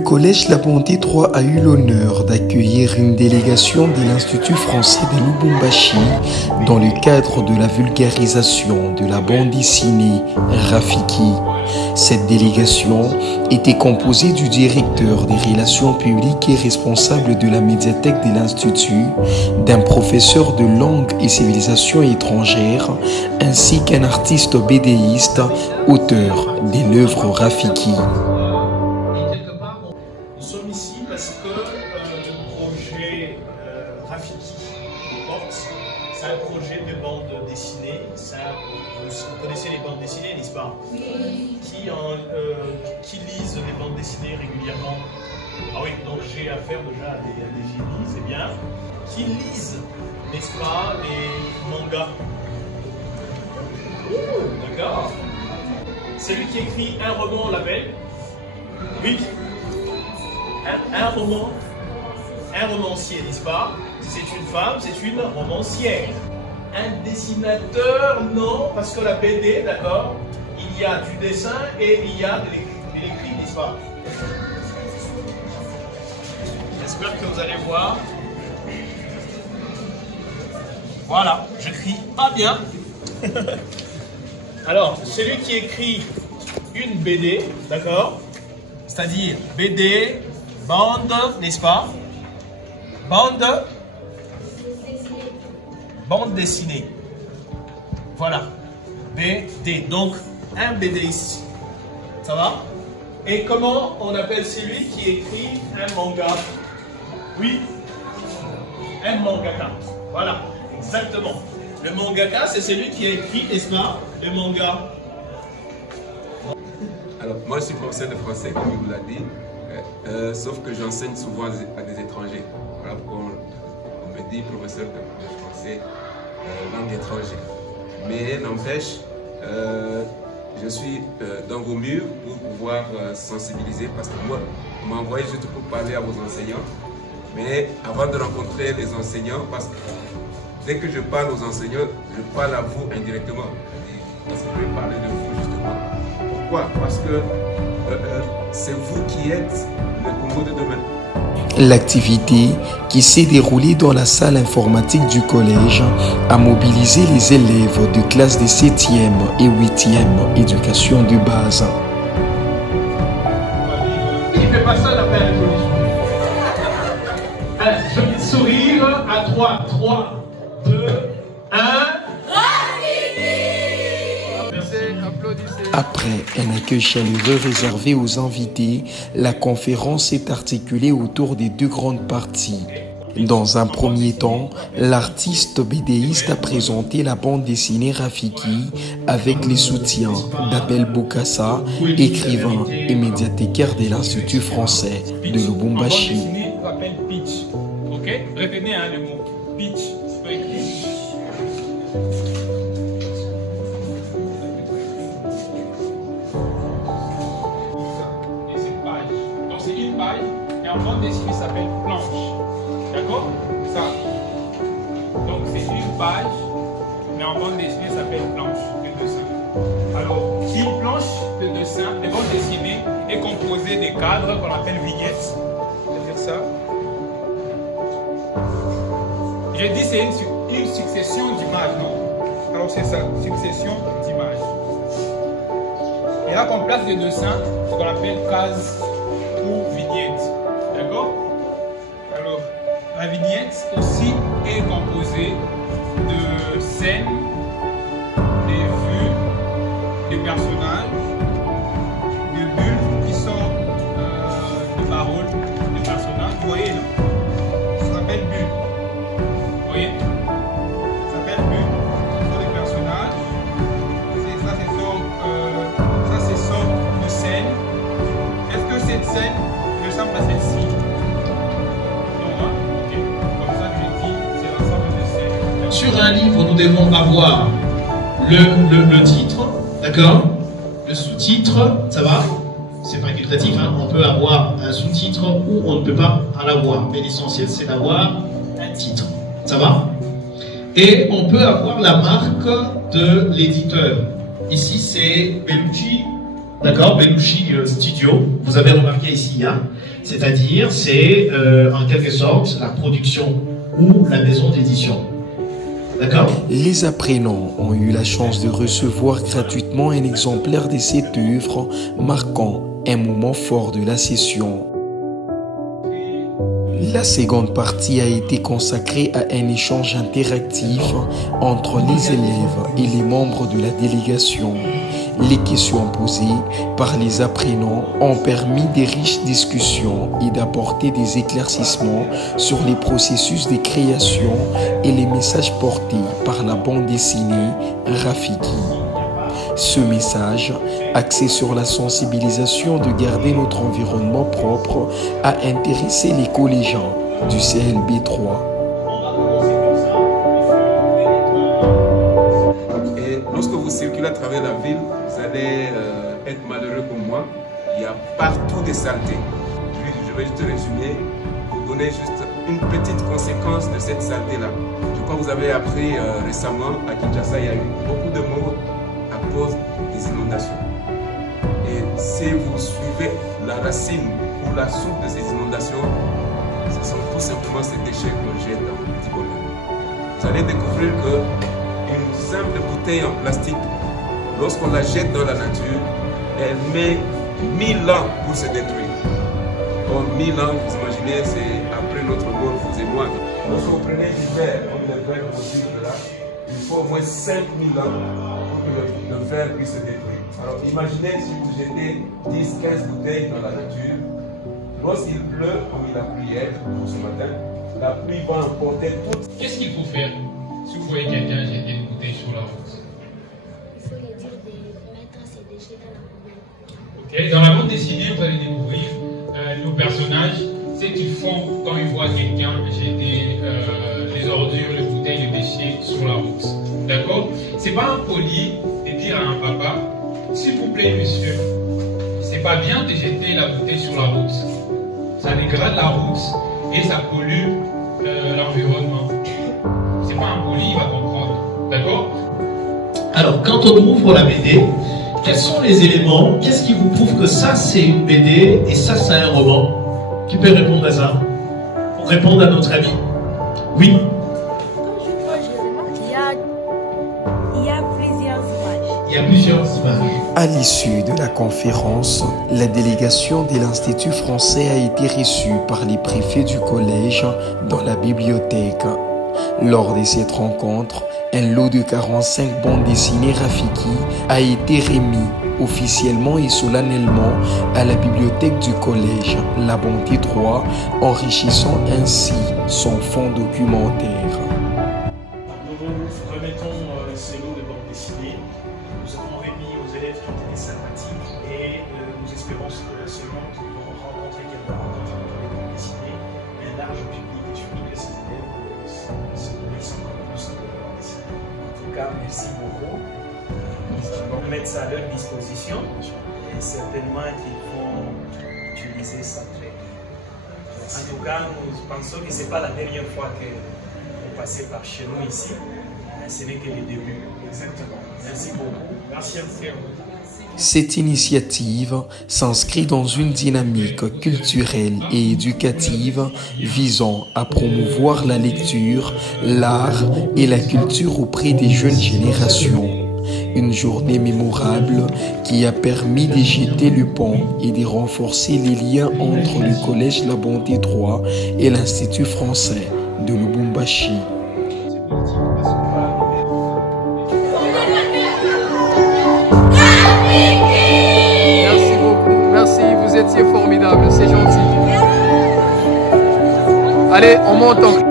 Le Collège La Bonté 3 a eu l'honneur d'accueillir une délégation de l'Institut français de Lubumbashi dans le cadre de la vulgarisation de la bande dessinée Rafiki. Cette délégation était composée du directeur des relations publiques et responsable de la médiathèque de l'Institut, d'un professeur de langue et civilisation étrangère, ainsi qu'un artiste bédéiste, auteur de l'œuvre Rafiki. Nous sommes ici parce que le projet Rafiki porte, c'est un projet de bande dessinée. Vous connaissez les bandes dessinées, n'est-ce pas? Qui lisent les bandes dessinées régulièrement? Ah oui, donc j'ai affaire déjà à des génies, c'est bien. Qui lisent, n'est-ce pas, les mangas? D'accord. Celui qui écrit un roman, on l'appelle? Oui. Un romancier, n'est-ce pas? Si c'est une femme, c'est une romancière. Un dessinateur, non, parce que la BD, d'accord, il y a du dessin et il y a de l'écrit, n'est-ce pas? J'espère que vous allez voir. Voilà, je crie pas bien. Alors, celui qui écrit une BD, d'accord, c'est-à-dire BD, bande, n'est-ce pas? Bande dessinée. Voilà. BD. Donc, un BD ici. Ça va? Et comment on appelle celui qui écrit un manga? Oui. Un mangaka. Voilà. Exactement. Le mangaka, c'est celui qui écrit, n'est-ce pas, le manga. Alors, moi, je suis professeur de français, comme il vous l'a dit, sauf que j'enseigne souvent à des étrangers. Voilà pourquoi on me dit professeur de français, langue étrangère. Mais n'empêche, je suis dans vos murs pour pouvoir sensibiliser, parce que moi, on m'a envoyé juste pour parler à vos enseignants. Mais avant de rencontrer les enseignants, parce que dès que je parle aux enseignants, je parle à vous indirectement. Parce que je vais parler de vous justement. Pourquoi? Parce que c'est vous qui êtes le Congo de demain. L'activité, qui s'est déroulée dans la salle informatique du collège, a mobilisé les élèves de classe de 7e et 8e éducation de base. Il ne fait pas ça, l'appel à la solution. Je vais sourire à 3. 3, 2, 1. Après un accueil chaleureux réservé aux invités, la conférence s'est articulée autour des deux grandes parties. Dans un premier temps, l'artiste bédéiste a présenté la bande dessinée Rafiki avec les soutiens d'Abel Bokassa, écrivain et médiathécaire de l'Institut français de Lubumbashi. On appelle pitch. Ok? Retenez le mot. Pitch. Tu peux écrire. C'est une page et en bande dessinée ça s'appelle planche. D'accord? Ça. Donc c'est une page, mais en bande dessinée ça s'appelle planche de dessin. Alors, une planche de dessin, de bande dessinée, est composée des cadres qu'on appelle vignettes. C'est ça. J'ai dit c'est une succession d'images, non? Alors c'est ça, succession d'images. Et là qu'on place des dessins, ce qu'on appelle cases ou vignette. D'accord? Alors, la vignette aussi est composée de scènes, des vues, des personnages, de bulles qui sont des paroles, des personnages. Vous voyez là? Ça s'appelle bulles. Vous voyez? Ça s'appelle bulles. Ce sont des personnages. Ça, ce sont de scènes. Est-ce que cette scène ressemble à celle-ci? Non, hein? Ok. Comme ça, je dis, c'est l'ensemble de scènes. Sur un livre, nous devons avoir le titre, d'accord? Le sous-titre, ça va? C'est facultatif, hein? On peut avoir un sous-titre ou on ne peut pas en avoir. Mais l'essentiel, c'est d'avoir un titre. Ça va? Et on peut avoir la marque de l'éditeur. Ici, c'est Bellucci D'accord, Belushi Studio, vous avez remarqué ici, hein, c'est-à-dire c'est en quelque sorte la production ou la maison d'édition. D'accord. Les apprenants ont eu la chance de recevoir gratuitement un exemplaire de cette œuvre, marquant un moment fort de la session. La seconde partie a été consacrée à un échange interactif entre les élèves et les membres de la délégation. Les questions posées par les apprenants ont permis des riches discussions et d'apporter des éclaircissements sur les processus de création et les messages portés par la bande dessinée Rafiki. Ce message, axé sur la sensibilisation de garder notre environnement propre, a intéressé les collégiens du CLB 3. Et lorsque vous circulez à travers la ville, vous allez être malheureux comme moi. Il y a partout des saletés. Je vais juste résumer, vous donner juste une petite conséquence de cette saleté-là. Je crois que vous avez appris récemment à Kinshasa, il y a eu beaucoup de morts à cause des inondations. Et si vous suivez la racine ou la source de ces inondations, ce sont tout simplement ces déchets qu'on jette dans le petit bonheur. Vous allez découvrir qu'une simple bouteille en plastique, lorsqu'on la jette dans la nature, elle met 1000 ans pour se détruire. Or, 1000 ans, vous imaginez, c'est après notre mort, vous et moi. Lorsque vous prenez du verre, comme le verre que là, il faut au moins 5000 ans pour que le verre puisse se détruire. Alors imaginez si vous jetez 10-15 bouteilles dans la nature, lorsqu'il pleut, comme il a plu hier, ce matin, la pluie va emporter tout. Qu'est-ce qu'il faut faire si vous voyez quelqu'un jeter une bouteille sur la route? Il faut lui dire de mettre ses déchets dans la poubelle. Okay. Dans la bande dessinée, vous allez découvrir nos personnages, ce qu'ils font quand ils voient quelqu'un jeter les ordures, les bouteilles, les déchets sur la route. D'accord? C'est pas impoli de dire à un papa, s'il vous plaît, monsieur, c'est pas bien de jeter la bouteille sur la route. Ça dégrade la route et ça pollue l'environnement. C'est pas impoli, il va comprendre. D'accord? Alors, quand on ouvre la BD, quels sont les éléments? Qu'est-ce qui vous prouve que ça c'est une BD et ça c'est un roman? Qui peut répondre à ça? Pour répondre à notre ami. Oui. Quand je remarque, il y a plusieurs images. Il y a plusieurs images. À l'issue de la conférence, la délégation de l'Institut français a été reçue par les préfets du collège dans la bibliothèque. Lors de cette rencontre, un lot de 45 bandes dessinées Rafiki a été remis officiellement et solennellement à la bibliothèque du collège La Bonté 3, enrichissant ainsi son fonds documentaire. Nous vous remettons ces lots de bandes dessinées. Nous avons remis aux élèves qui étaient sympathiques et nous espérons seulement qu'ils vont rencontrer quelqu'un dans les bandes dessinées, un large public et surtout que ces élèves se nourrissent encore plus de bandes dessinées. En tout cas, merci beaucoup. Nous allons mettre ça à leur disposition et certainement qu'ils vont utiliser ça très bien. En tout cas, nous pensons que ce n'est pas la dernière fois que vous passez par chez nous ici. Ce n'est que le début. Exactement. Merci beaucoup. Merci à vous. Cette initiative s'inscrit dans une dynamique culturelle et éducative visant à promouvoir la lecture, l'art et la culture auprès des jeunes générations. Une journée mémorable qui a permis de jeter le pont et de renforcer les liens entre le Collège La Bonté 3 et l'Institut français de Lubumbashi. Merci beaucoup, merci, vous étiez formidable, c'est gentil. Allez, on monte en...